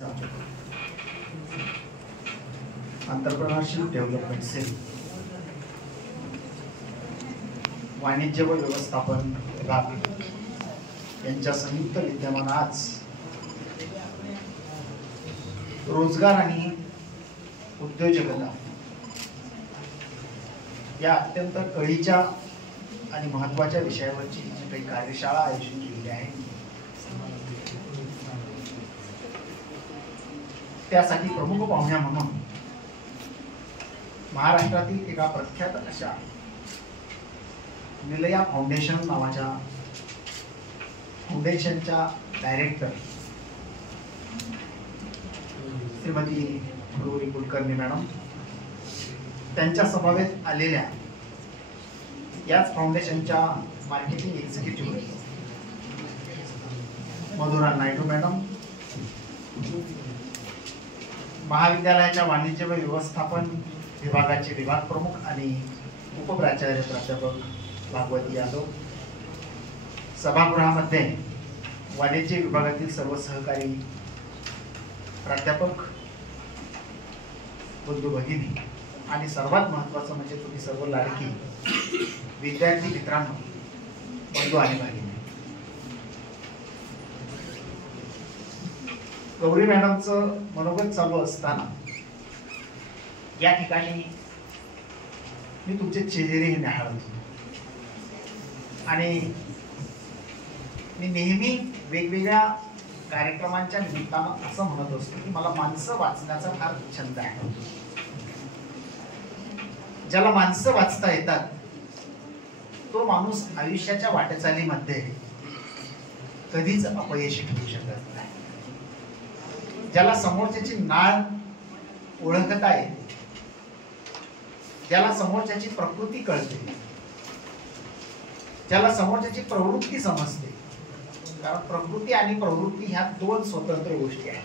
Entrepreneurship development sale वाणिज्य व व्यवस्थापन विभाग यांच्या संयुक्त विद्यमान आज रोजगार आणि उद्योजकता या अत्यंत कळीच्या आणि महत्त्वाच्या विषयावरची जी काही कार्यशाळा आयोजित केलेली आहे त्यासाठी प्रमुख पाहुण्या म्हणून महाराष्ट्रातील एका प्रख्यात अशा निलया फाउंडेशन नावाच्या फाउंडेशनच्या डायरेक्टर श्रीमती गौरी कुलकर्णी मॅडम, त्यांच्या समवेत आलेल्या याच फाउंडेशनच्या marketing executive Madhura Naidu madam, महाविद्यालयाच्या वाणिज्य व व्यवस्थापन विभागाचे विभाग प्रमुख आणि उपप्राचार्य प्राध्यापक भागवती यादव, सभागृहामध्ये वाणिज्य विभागातील सर्व सहकारी प्राध्यापक बंधू भगिनी आणि सर्वात महत्त्वाचं म्हणजे तुम्ही सर्व लाडकी विद्यार्थी मित्रांनो, बंधू आणि भगिनी, गौरी मॅडमचं मनोगत चालू असताना या ठिकाणी मी तुमचे चेहरे निहाळतो आणि मी नेहमी वेगवेगळ्या कार्यक्रमांच्या निमित्तानं असं म्हणत असतो की मला माणसं वाचण्याचा फार छंद आहे. ज्याला माणसं वाचता येतात तो माणूस आयुष्याच्या वाटचालीमध्ये कधीच अपयशी ठरू शकत नाही. ज्याला समोरच्याची नाळ ओळखता येते, ज्याला समोरच्याची प्रकृती कळते, ज्याला समोरच्याची प्रवृत्ती समजते, कारण प्रकृती आणि प्रवृत्ती ह्या दोन स्वतंत्र गोष्टी आहेत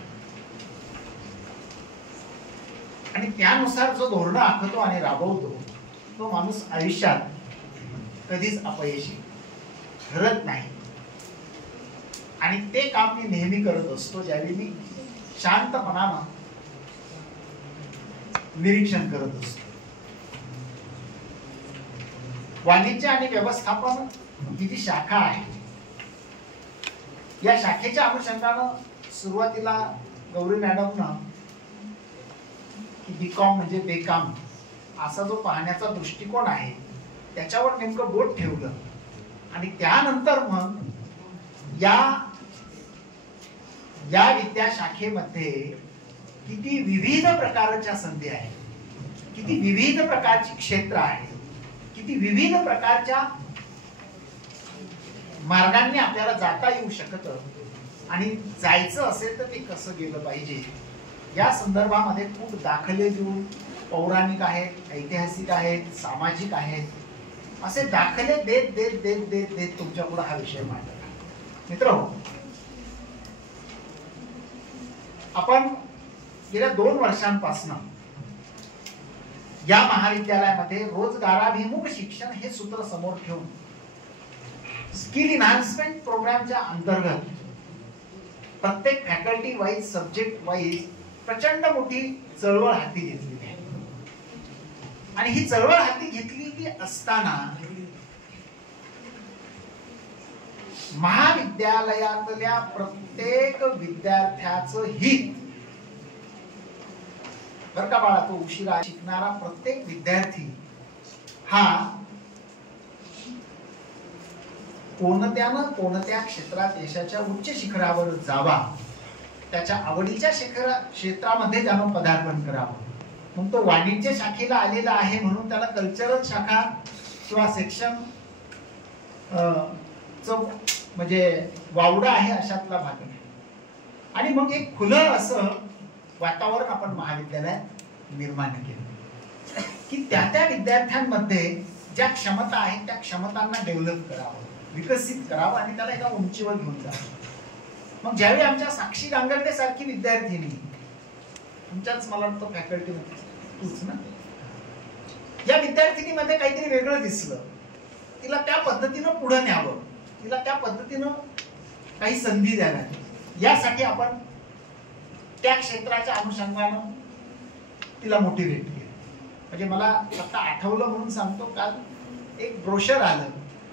आणि त्यानुसार जो धोरण आखतो आणि राबवतो तो माणूस आयुष्यात कधीच अपयशी ठरत नाही. आणि ते काम मी नेहमी करत असतो ज्यावेळी मी शांतपणानं निरीक्षण करत असतो. वाणिज्य आणि व्यवस्थापन ही जी शाखा आहे या शाखेच्या अनुषंगानं सुरुवातीला गौरी मॅडमनं बीकॉम म्हणजे बेकाम असा जो पाहण्याचा दृष्टिकोन आहे त्याच्यावर नेमकं बोट ठेवलं आणि त्यानंतर मग या विद्याशाखेमध्ये किती विविध प्रकारच्या संधी आहेत, किती विविध प्रकारची क्षेत्र आहेत, किती विविध प्रकारच्या मार्गांनी आपल्याला जाता येऊ शकतं आणि जायचं असेल तर ते कसं गेलं पाहिजे या संदर्भामध्ये खूप दाखले देऊन पौराणिक आहेत, ऐतिहासिक आहेत, सामाजिक आहेत, असे दाखले देत देत देत देत देत तुमच्या पुढे हा विषय मांडला. मित्रांनो, आपण गेल्या 2 वर्षांपासून या महाविद्यालयामध्ये रोजगाराभिमुख शिक्षण हे सूत्र समोर ठेवून स्किल इन्हान्समेंट प्रोग्रामच्या अंतर्गत प्रत्येक फॅकल्टी वाईज, सब्जेक्ट वाईज प्रचंड मोठी चळवळ हाती घेतलेली आहे. आणि ही चळवळ हाती घेतलेली असताना महाविद्यालयातल्या प्रत्येक विद्यार्थ्याचं हित, बर का बाळा, तो उशिरा शिकणारा प्रत्येक विद्यार्थी हा कोणत्या क्षेत्रात यशाच्या उच्च शिखरावर जावा, त्याच्या आवडीच्या क्षेत्रामध्ये त्यानं पदार्पण करावं. मग तो वाणिज्य शाखेला आलेला आहे म्हणून त्याला कल्चरल शाखा किंवा सेक्शन म्हणजे वावडा आहे अशातला भाग नाही. आणि मग एक खुलं असं वातावरण आपण महाविद्यालयात निर्माण केलं की त्या विद्यार्थ्यांमध्ये ज्या क्षमता आहेत त्या क्षमतांना डेव्हलप करावं, विकसित करावं आणि त्याला एका उंचीवर घेऊन जावं. मग ज्यावेळी आमच्या साक्षी गांगर्डे सारखी विद्यार्थिनी, तुमच्याच मला वाटतं फॅकल्टी तूच ना, या विद्यार्थिनीमध्ये काहीतरी वेगळं दिसलं, तिला त्या पद्धतीनं पुढे न्यावं, तिला त्या पद्धतीनं काही संधी द्याव्यात, यासाठी आपण त्या क्षेत्राच्या अनुषंगानं तिला मोटिवेट केलं. म्हणजे मला फक्त आठवलं म्हणून सांगतो, काल एक ब्रोशर आलं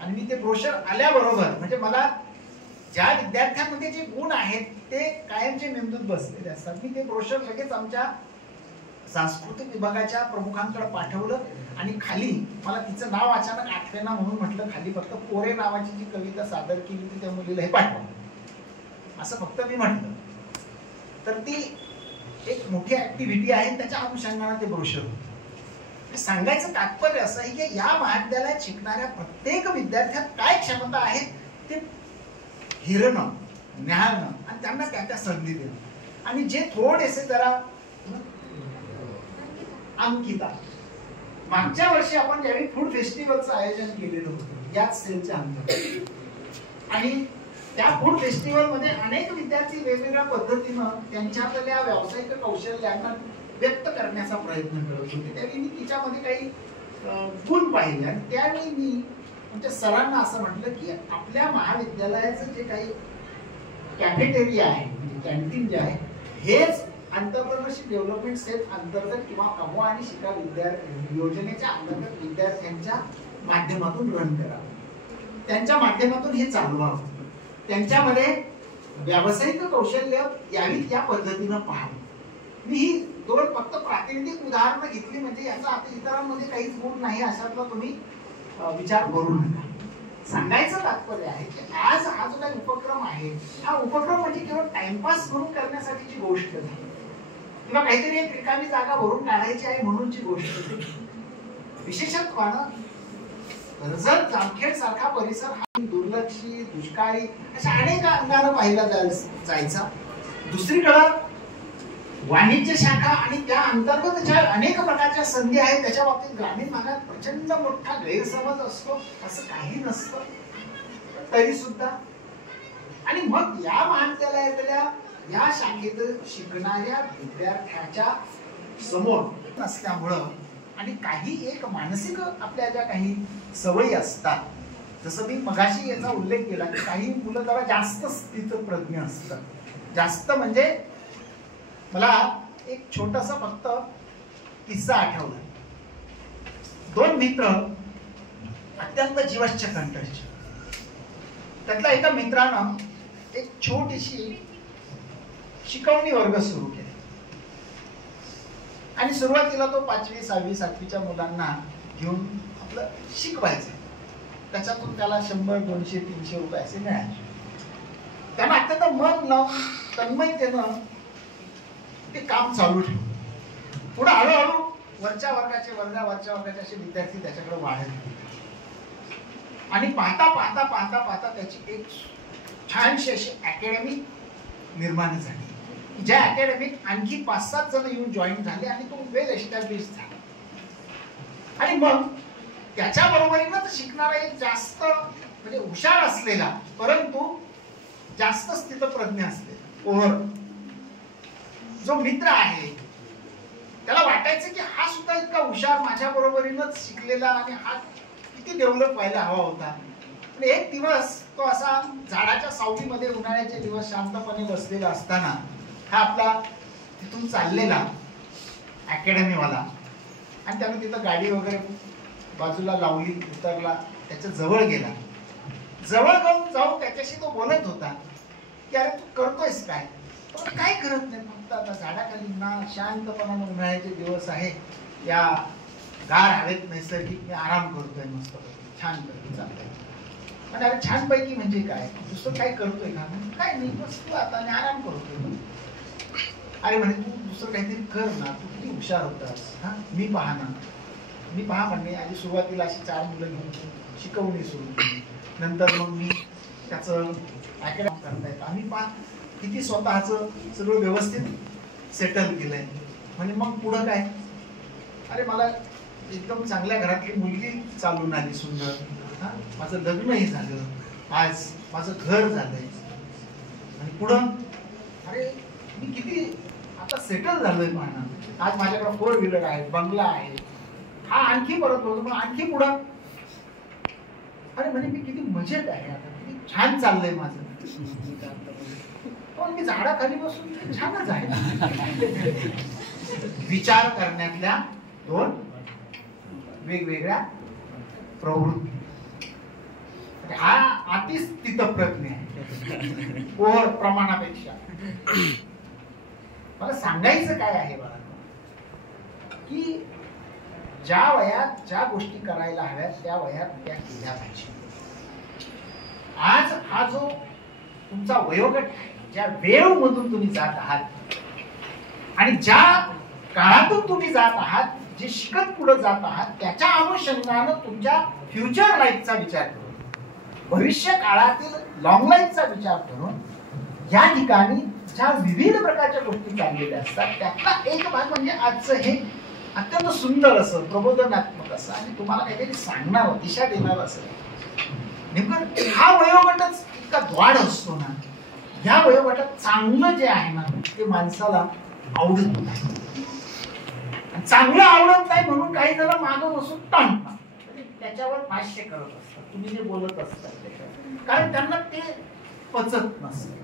आणि मी ते ब्रोशर आल्याबरोबर म्हणजे मला ज्या विद्यार्थ्यांमध्ये जे गुण आहेत ते कायमचे मेंदूत बसलेले असतात. मी ते ब्रोशर लगेच आमच्या सांस्कृतिक विभागाच्या प्रमुखांकडे पाठवलं आणि खाली मला तिचं नाव अचानक आठवेना म्हणून म्हटलं खाली फक्त पोरे नावाची जी कविता सादर केली ती त्या मुलीला हे पाठवलं असं फक्त मी म्हटलं. तर ती एक मोठी ऍक्टिव्हिटी आहे, त्याच्या अनुषंगाने ते ब्रोशर. सांगायचं तात्पर्य असं आहे की या महाविद्यालयात शिकणाऱ्या प्रत्येक विद्यार्थ्यात काय क्षमता आहे ते हिरणं, न्याहाळणं आणि त्यांना त्या संधी देणं. आणि जे थोडेसे जरा अंकिता, मागच्या वर्षी आपण ज्यावेळी फूड फेस्टिवलचं आयोजन केलेलं होतं याच सेलच्या अंतर्गत, आणि त्या फूड फेस्टिवल मध्ये अनेक विद्यार्थी वेगवेगळ्या पद्धतीनं त्यांच्यातल्या व्यावसायिक कौशल्यांना व्यक्त करण्याचा प्रयत्न करत होते. त्यावेळी मी तिच्यामध्ये काही गुण पाहिले आणि त्यावेळी मी म्हणजे सरांना असं म्हटलं की आपल्या महाविद्यालयाचं जे काही कॅफेटेरिया आहे, कॅन्टीन जे आहे, हेच एंटरप्रेन्योरशिप डेव्हलपमेंट सेल अंतर्गत किंवा कमवा आणि शिका योजनेच्या अंतर्गत विद्यार्थ्यांच्या माध्यमातून रन करावं, त्यांच्या माध्यमातून हे चालवावं, त्यांच्यामध्ये व्यावसायिक कौशल्य यावीत या पद्धतीनं पाहावं. मी ही दोन फक्त प्रातिनिधिक उदाहरणं घेतली म्हणजे याचा आता इतरांमध्ये काहीच गुण नाही अशातला तुम्ही विचार करू नका. सांगायचं तात्पर्य आहे की आज हा जो काही उपक्रम आहे हा उपक्रम म्हणजे केवळ टाइमपास करून करण्यासाठीची गोष्ट नाही किंवा काहीतरी एक रिकामी जागा भरून काढायची आहे म्हणूनची गोष्ट. विशेषत्वानं कर्जत जामखेड सारखा परिसर हा दुर्लक्षित, दुष्काळी अशा अनेक अंगानं पाहिला जायचा. दुसरीकडं वाणिज्य शाखा आणि त्या अंतर्गत ज्या अनेक प्रकारच्या संधी आहेत त्याच्या बाबतीत ग्रामीण भागात प्रचंड मोठा गैरसमज असतो. असं काही नसतं तरी सुद्धा. आणि मग या महाविद्यालयातल्या या शाखेत शिकणाऱ्या विद्यार्थ्याच्या समोर नसल्यामुळं आणि काही एक मानसिक आपल्या ज्या काही सवयी असतात, जसं मी मगाशी याचा उल्लेख केला की काही मुलं जरा जास्त स्थितप्रज्ञ असतात. जास्त म्हणजे मला एक छोटासा फक्त किस्सा आठवला. दोन मित्र अत्यंत जीवश्च कंठस्थ. त्यातल्या एका मित्रानं एक छोटीशी शिकवणी वर्ग सुरू केला आणि सुरुवातीला तो 5वी 6वी 7वीच्या मुलांना घेऊन आपलं शिकवायचं. त्याच्यातून त्याला 100 200 300 रुपये असे मिळाले. त्यांना अत्यंत मन लावून तन्मयतेनं ते काम चालू ठेवलं. पुढे हळूहळू वरच्या वर्गाचे असे विद्यार्थी त्याच्याकडे वाढत गेले आणि पाहता पाहता पाहता पाहता त्याची एक छानशी अशी अकॅडमी निर्माण झाली. ज्या अकॅडमीत आणखी 5-7 जण येऊन जॉईन झाले आणि तो वेल एस्टॅब्लिश झाला. आणि मग त्याच्या बरोबरीनं शिकणारा एक जास्त म्हणजे हुशार असलेला परंतु जास्त स्थितप्रज्ञ असलेला ओव्हर जो मित्र आहे त्याला वाटायचं की हा सुद्धा इतका हुशार माझ्या बरोबरीनंच शिकलेला आणि हा किती डेव्हलप व्हायला हवा होता. एक दिवस तो असा झाडाच्या सावलीमध्ये उन्हाळ्याचे दिवस शांतपणे बसलेला असताना हा आपला तिथून चाललेला अकॅडमीवाला आणि त्याने तिथं गाडी वगैरे बाजूला लावली, उतरला, त्याच्या जवळ गेला. जवळ जाऊन त्याच्याशी तो बोलत होता की अरे तू करतोयस काय? काय करत नाही, फक्त आता झाडाखाली ना शांतपणाने उन्हाळ्याचे दिवस आहे, या गार हवेत नैसर्गिक मी आराम करतोय, मस्त छान पैकी चालतंय. पण अरे छानपैकी म्हणजे काय, दुसरं काय करतोय का? काय नाही, बसतो आता आणि आराम करतोय. अरे म्हणे तू दुसरं काहीतरी कर ना, तू किती हुशार होतास. हा मी पहा म्हणणे आधी सुरुवातीला अशी 4 मुलं घेऊन शिकवणी सुरू केली. नंतर मग मी त्याचं अकॅडमी करता येतं. आम्ही पहा किती स्वतःचं सगळं व्यवस्थित सेटल केलंय. म्हणजे मग पुढं काय, अरे मला एकदम चांगल्या घरातली मुलगी चालून आली सुंदर, हा माझं लग्नही झालं, आज माझं घर झालंय. आणि पुढं अरे मी किती आता सेटल झालोय पाहणं, आज माझ्याकडे 4 व्हीलर आहे, बंगला आहे. हा आणखी परत बोलतो, मग आणखी पुढं अरे म्हणजे मी किती मजेत आहे, आता किती छान चाललंय माझं. पण मी झाडाखाली बसून छानच आहे. विचार करण्यातल्या दोन वेगवेगळ्या प्रवृत्ती. हा अतिस्थितप्रज्ञ आहे ओव्हर प्रमाणापेक्षा. मला सांगायचं काय आहे बघा, की ज्या वयात ज्या गोष्टी करायला हव्यात त्या वयात त्या केल्या पाहिजे. आज हा जो तुमचा वयोगट आहे, ज्या वेळ मधून तुम्ही जात आहात आणि ज्या काळातून तुम्ही जात आहात, जे शिकत पुढे जात आहात, त्याच्या अनुषंगानं तुमच्या फ्युचर लाईफचा विचार करून, भविष्य काळातील लॉंग लाईफचा विचार करून या ठिकाणी ज्या विविध प्रकारच्या गोष्टी चाललेल्या असतात त्यातला एक भाग म्हणजे आजचं हे अत्यंत सुंदर असं, प्रबोधनात्मक असं आणि तुम्हाला काहीतरी सांगणार, दिशा देणार असं. नेमकं हा वयोगटच इतका द्वाड असतो ना, या वयोगटात चांगलं जे आहे ना ते माणसाला आवडत नाही. चांगलं आवडत नाही म्हणून काही जण मागं बसून टाळतात, त्याच्यावर भाष्य करत असतात, तुम्ही जे बोलत असतात त्याच्यावर, कारण त्यांना ते पचत नसतं,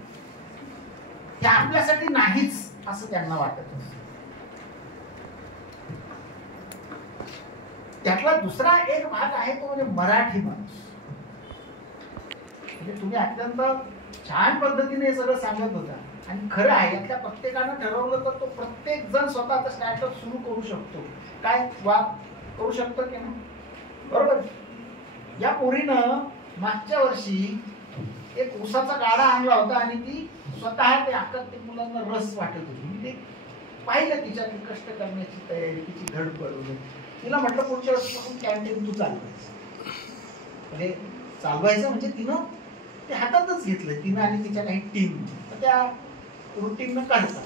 ते आपल्यासाठी नाहीच असं त्यांना वाटत असतं. त्यातला दुसरा एक भाग आहे तो म्हणजे मराठी माणूस. म्हणजे तुम्ही अत्यंत छान पद्धतीने हे सगळं सांगत होता आणि खरं आहे, यातल्या प्रत्येकानं ठरवलं तर तो प्रत्येक जण स्वतःचा स्टार्टअप सुरू करू शकतो. काय वा करू शकतो की नाही, बरोबर. या पोरीनं मागच्या वर्षी एक ऊसाचा गाडा आणला होता आणि ती स्वतः ते आकत ते मुलांना रस वाटत होती. मी ते पाहिलं तिच्या कष्ट करण्याची तयारी, तिची धडपड. तिला म्हटलं पुढच्या वर्षीपासून कॅन्टीन तू चालवायचं. म्हणजे चालवायचं म्हणजे तिनं ते हातातच घेतलं, तिनं आणि तिच्या काही टीम. तर त्या रुटीननं करतात.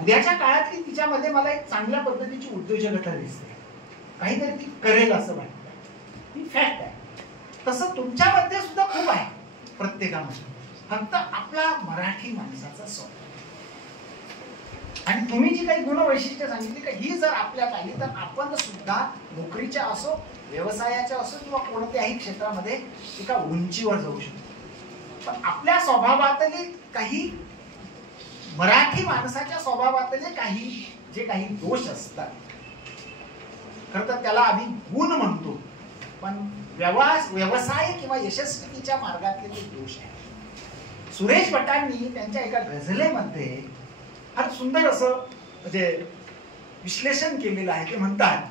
उद्याच्या काळातली तिच्यामध्ये मला एक चांगल्या पद्धतीची उद्योजकता दिसते, काहीतरी ती करेल असं वाटतं. ही फॅक्ट आहे. तसं तुमच्यामध्ये सुद्धा खूप आहे प्रत्येकामध्ये, फक्त आपला मराठी माणसाचा स्वभाव. आणि तुम्ही जी काही गुण वैशिष्ट्य सांगितली का ही जर आपल्यात आली तर आपण सुद्धा नोकरीच्या असो, व्यवसायाच्या असो किंवा कोणत्याही क्षेत्रामध्ये एका उंचीवर जाऊ शकतो. पण आपल्या स्वभावातले काही, मराठी माणसाच्या स्वभावातले काही दोष असतात, खरं तर त्याला आम्ही गुण म्हणतो, पण व्यवसाय किंवा यशस्वीच्या मार्गातले ते दोष आहेत. सुरेश भटांनी त्यांच्या एका गझलेमध्ये फार सुंदर असं म्हणजे विश्लेषण केलेलं आहे. ते म्हणतात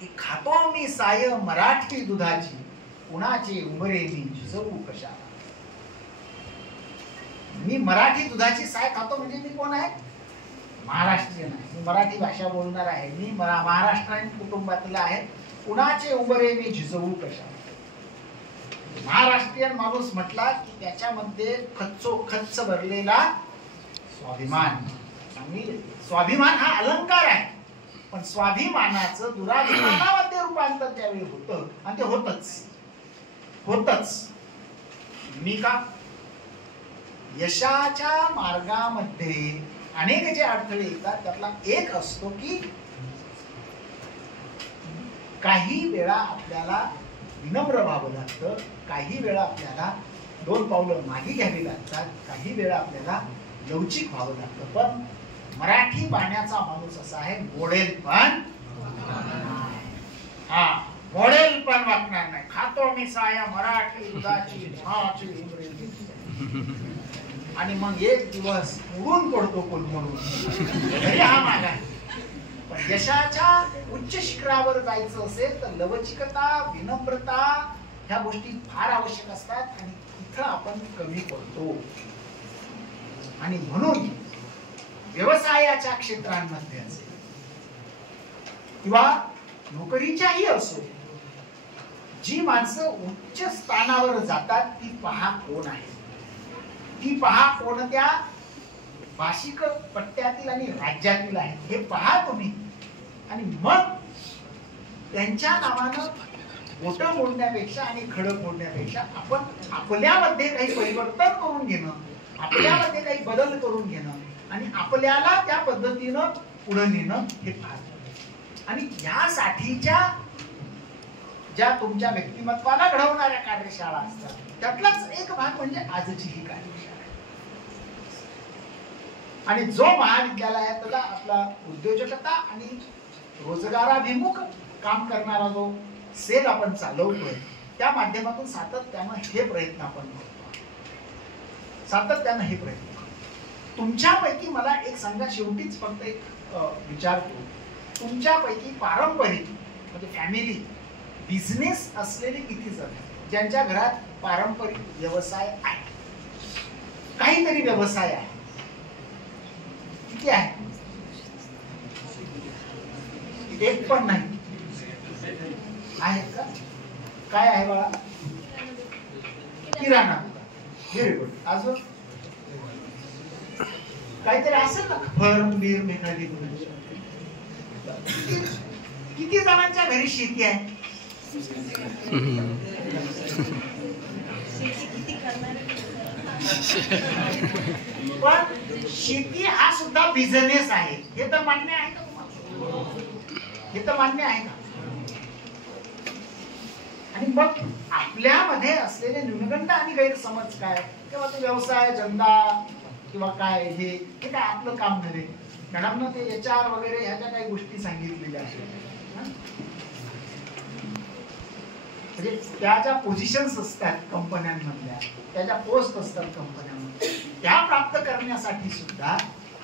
की खातो मी साय मराठी दुधाची, कुणाचे उंबरे मी झिजवू कशा. मी मराठी दुधाची साय खातो म्हणजे मी कोण आहे, महाराष्ट्रीयन आहे, मी मराठी भाषा बोलणार आहे, मी महाराष्ट्रीयन कुटुंबातला आहे. कुणाचे उंबरे मी झिजवू कशा. महाराष्ट्रीयन माणूस म्हटला की त्याच्यामध्ये खच्चोखच्च भरलेला स्वाभिमान. स्वाभिमान हा अलंकार आहे, पण स्वाभिमानाचं दुराभिमानामध्ये रूपांतर त्यावेळी होतं आणि ते होतच. मी का यशाच्या मार्गामध्ये अनेक जे अडथळे येतात त्यातला एक असतो की काही वेळा आपल्याला विनम्र व्हावं लागतं, काही वेळा आपल्याला 2 पावलं मागे घ्यावी लागतात, काही वेळा आपल्याला लवचिक व्हावं लागतं. पण मराठी बाण्याचा माणूस असा आहे, मोडेलपण वाटणार नाही. खातो मी साया मराठी दुधाची आणि मग एक दिवस उडून पडतो कोलमडून, तरी हा मागा. पण यशाच्या उच्च शिखरावर जायचं असेल तर लवचिकता, विनम्रता ह्या गोष्टी फार आवश्यक असतात आणि इथं आपण कमी पडतो. आणि म्हणून व्यवसायाच्या क्षेत्रांमध्ये असेल किंवा नोकरीच्याही असो, जी माणसं उच्च स्थानावर जातात ती पहा कोण आहे, ती पहा कोणत्या भाषिक पट्ट्यातील आणि राज्यातील आहे हे पहा तुम्ही. आणि मग त्यांच्या नावानं बोटं मोडण्यापेक्षा आणि खडक मोडण्यापेक्षा आपण आपल्यामध्ये काही परिवर्तन करून घेणं, आपल्यामध्ये काही बदल करून घेणं आणि आपल्याला त्या पद्धतीनं पुढे नेणं हे फार. आणि यासाठीच्या ज्या तुमच्या व्यक्तिमत्वाला घडवणाऱ्या कार्यशाळा असतात त्यातलाच एक भाग म्हणजे आजची ही कार्यशाळा. आणि जो महाविद्यालयातला आपला उद्योजकता आणि रोजगाराभिमुख काम करणारा जो सेल आपण चालवतोय त्या माध्यमातून सातत्यानं हे प्रयत्न आपण करतो, सातत्यानं हे प्रयत्न करतो. तुमच्यापैकी मला एक सांगा, शेवटीच फक्त एक विचारतो, तुमच्यापैकी पारंपरिक म्हणजे फॅमिली बिझनेस असलेले किती जण, ज्यांच्या घरात पारंपरिक व्यवसाय आहे, काहीतरी व्यवसाय आहे, किती आहे? एक पण नाही आहे का? काय आहे बाळा? किराणा. Very good. अजून काहीतरी असेल ना, फर्म बीर एखादी. किती जणांच्या घरी शेती आहे? पण शेती हा सुद्धा बिझनेस आहे, हे तर मान्य आहे का तुम्हाला? हे तर मान्य आहे का? आणि मग आपल्यामध्ये असलेले न्यूनगंड आणि गैरसमज काय, किंवा तो व्यवसाय धंदा किंवा काय हे काय आपलं काम नव्हे. मॅडमनं ते HR वगैरे ह्याच्या काही गोष्टी सांगितलेल्या आहेत. म्हणजे त्या ज्या पोझिशन्स असतात कंपन्यांमधल्या, त्या ज्या पोस्ट असतात कंपन्यांमध्ये, त्या प्राप्त करण्यासाठी सुद्धा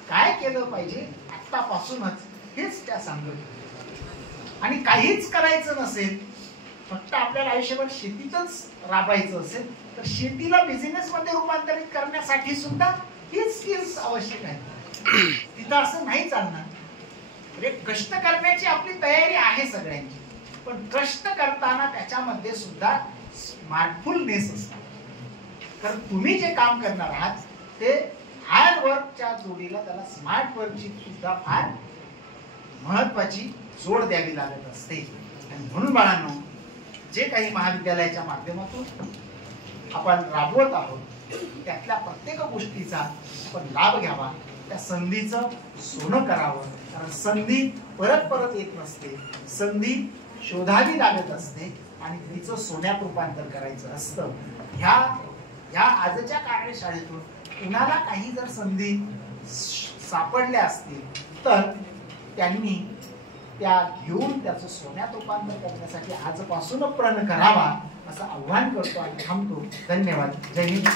काय केलं पाहिजे आतापासूनच हेच त्या सांगत. आणि काहीच करायचं नसेल, फक्त आपल्याला आयुष्यभर शेतीतच राबायचं असेल तर शेतीला बिझनेस मध्ये रूपांतरित करण्यासाठी सुद्धा हीच स्किल्स आवश्यक आहे. तिथं असं नाही चालणार. म्हणजे कष्ट करण्याची आपली तयारी आहे सगळ्यांची, पण कष्ट करताना त्याच्यामध्ये सुद्धा स्मार्टफुलनेस असतात. कारण तुम्ही जे काम करणार आहात ते हार्ड वर्कच्या जोडीला त्याला स्मार्ट वर्कची सुद्धा फार महत्वाची जोड द्यावी लागत असते. आणि म्हणून बाळांनो, जे काही महाविद्यालयाच्या माध्यमातून आपण राबवत आहोत त्यातल्या प्रत्येक गोष्टीचा आपण लाभ घ्यावा, त्या संधीचं सोनं करावं. कारण संधी परत परत येत नसते, संधी शोधावी लागत असते आणि तिचं सोन्यात रूपांतर करायचं असतं. ह्या आजच्या कार्यशाळेतून कुणाला काही जर संधी सापडल्या असतील तर त्यांनी त्या घेऊन त्याचं सोन्यात रूपांतर करण्यासाठी आजपासून प्रण करावा असं आव्हान करतो आणि थांबतो. धन्यवाद. जय हिंद.